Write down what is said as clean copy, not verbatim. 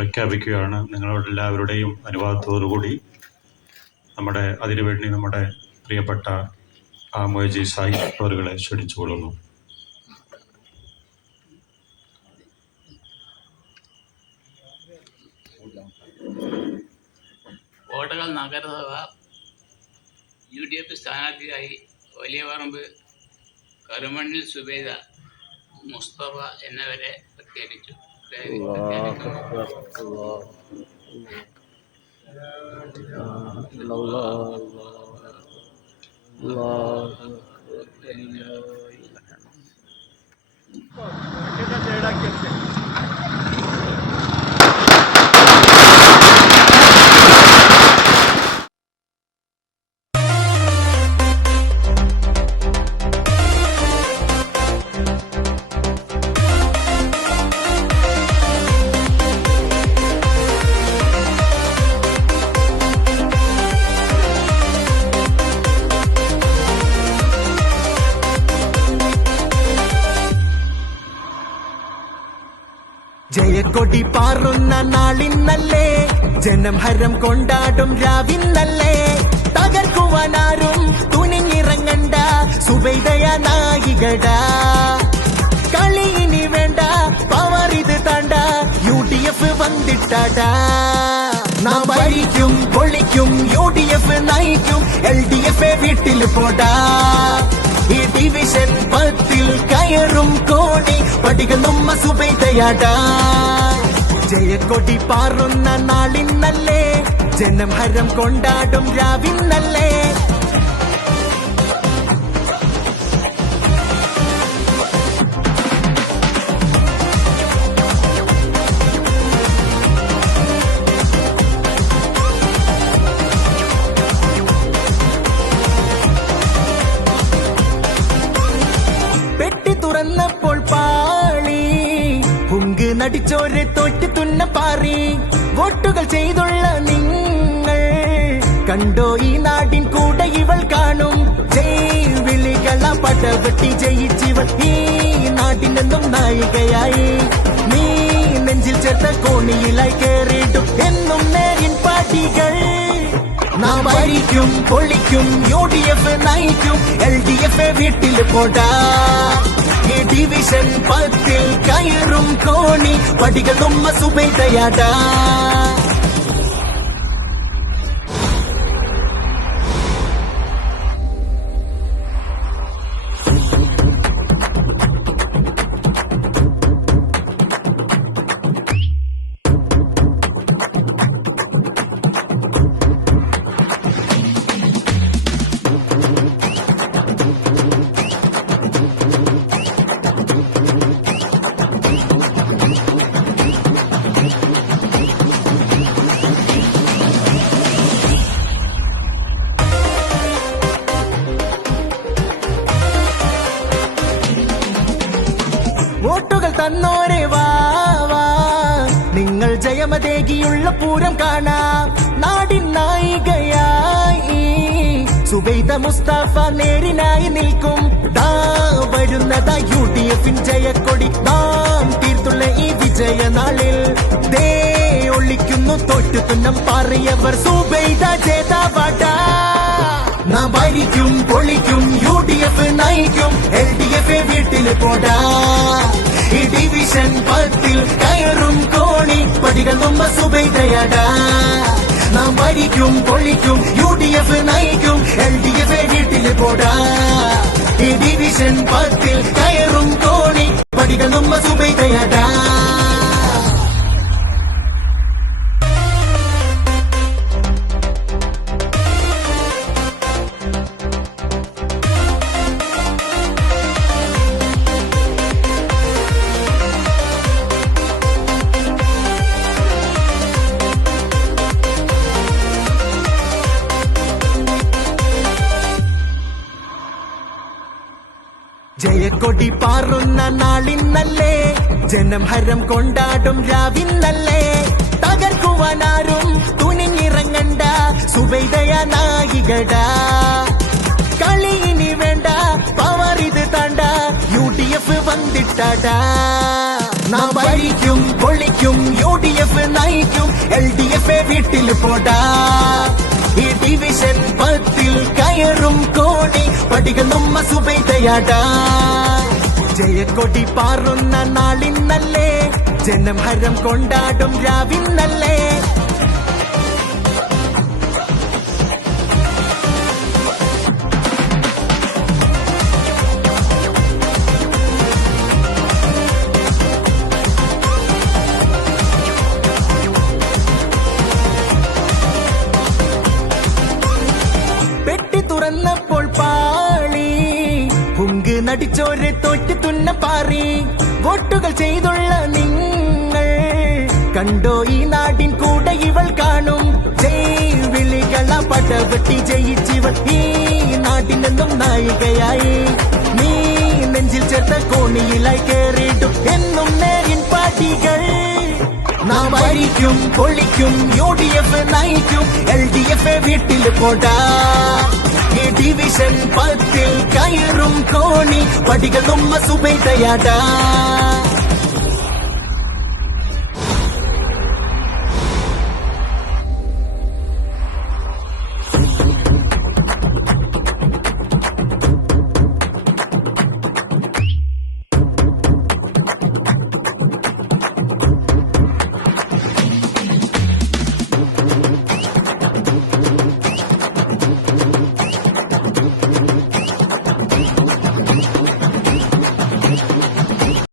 പ്രഖ്യാപിക്കുകയാണ്. നിങ്ങളെല്ലാവരുടെയും അനുവാദത്തോടുകൂടി അതിനുവേണ്ടി നമ്മുടെ പ്രിയപ്പെട്ട മൊയ്ജി സാഹിബ് അവരുകളെ ക്ഷണിച്ചുകൊള്ളുന്നു. കോട്ടകൽ നഗരസഭ UDF സ്ഥാനാർത്ഥിയായി വലിയപറമ്പ് കരുമണ്ണിൽ സുബൈദ മുസ്തഫ എന്നിവരെ പ്രഖ്യാപിച്ചു. ജയക്കൊടി പാറുന്ന നാളിന്നല്ലേ, ജനം ഹരം കൊണ്ടാടും രാവിന്നല്ലേ, തകർക്കുവാനാരും തുനിഞ്ഞിറങ്ങണ്ട, സുബൈദയ നായികട. കളി ഇനി വേണ്ട, പവർ ഇത് താണ്ട, UDF വന്നിട്ടാടാ. നാം ഭരിക്കും പൊളിക്കും, UDF നയിക്കും, LDF വീട്ടിൽ പോടാ. ഈ ഡിവിഷൻ 10 കയറും കോടി, പടികൾ നമ്മ സുബൈദയാടാ. ജയക്കൊടി പാറുന്ന നാളിന്നല്ലേ, ജനം ഹരം കൊണ്ടാടും രാവിന്നല്ലേ. തുറന്നപ്പോൾ പാളി ഹുങ്ക് നടിച്ചോരെ തോറ്റ് തുന്ന പാറി. വോട്ടുകൾ ചെയ്തുള്ള നിങ്ങൾ കണ്ടോ, ഈ നാടിൻ കൂടെ ഇവൾ കാണും. ജയ് വിളികള പടവെട്ടി ജയിച്ചിവൾ ഈ നാടിനെന്നും നായികയായി. നീ നെഞ്ചിൽ ചേർത്ത കോണിയിലായി കേറിടും എന്നും നേരിൻ പാട്ടികൾ. നാം ഭരിക്കും പൊളിക്കും, UDF നയിക്കും, LDF വീട്ടിൽ പോടാ. ഈ ഡിവിഷൻ 10 കയറും കോണി, പടികൾ നമ്മ സുബൈദയാടാ. വോട്ടുകൾ തന്നോരെ വാ, നിങ്ങൾ ജയമതേകിയുള്ള പൂരം കാണാം. നാടിൻ നായികയായി സുബൈദ മുസ്തഫ നേരിനായി നിൽക്കും. വരുന്നതാ UDF ജയക്കൊടി, നാം തീർത്തുള്ള ഈ വിജയനാളിൽ. ദേ ഒളിക്കുന്നു തോറ്റു തുന്നം പാറിയവർ, സുബൈദ ജേതാവാടാ. നാം ഭരിക്കും പൊളിക്കും, UDF നയിക്കും, LDF വീട്ടിൽ പോടാ. ഈ ഡിവിഷൻ 10 കയറും കോണി, പടികൾ നമ്മ സുബൈദയാടാ. നാം ഭരിക്കും പൊളിക്കും, UDF നയിക്കും, LDF വീട്ടിൽ പോടാ. ഈ ഡിവിഷൻ 10 കയറും കോണി, പടികൾ നമ്മ സുബൈദയാടാ. ജയക്കൊടി പാറുന്ന നാളിന്നല്ലേ, ജനം ഹരം കൊണ്ടാടും രാവിന്നല്ലേ, തകർക്കുവാനാരും തുനിഞ്ഞിറങ്ങണ്ട, സുബൈദയ നായികട. കളി ഇനി വേണ്ട, പവർ ഇത് താണ്ട, UDF വന്നിട്ടാടാ. നാം ഭരിക്കും പൊളിക്കും, UDF നയിക്കും. LDF വീട്ടിൽ പോടാ. ഈ ഡിവിഷൻ 10 കയറും കോണി പടികൾ നമ്മ സുബൈദയാടാ. ജയക്കൊടി പാറുന്ന നാളിന്നല്ലേ, ജനം ഹരം കൊണ്ടാടും രാവിന്നല്ലേ. പെട്ടി തുറന്നപ്പോൾ പാളി, ഹുങ്ക് നടിച്ചോരെ തോറ്റ് തുന്ന പാറി. വോട്ടുകൾ ചെയ്തുള്ള നിങ്ങൾ കണ്ടോ ഈ നാടിൻ കൂടെ ഇവൾ കാണും. ജയ് വിളികള പടവെട്ടി ജയിച്ചിവൾ ഈ നാടിനെന്നും നായികയായി. നീ നെഞ്ചിൽ ചേർത്ത കോണിയിലായി കേറിയിട്ടും എന്നും നേരിൻ പാട്ടികൾ. നാം അരിക്കും പൊളിക്കും, UDF നയിക്കും, LDF വീട്ടിൽ പോടാ. ഈ ഡിവിഷൻ 10 കയറും കോണി പടികൾ നമ്മ സുബൈദയാടാ.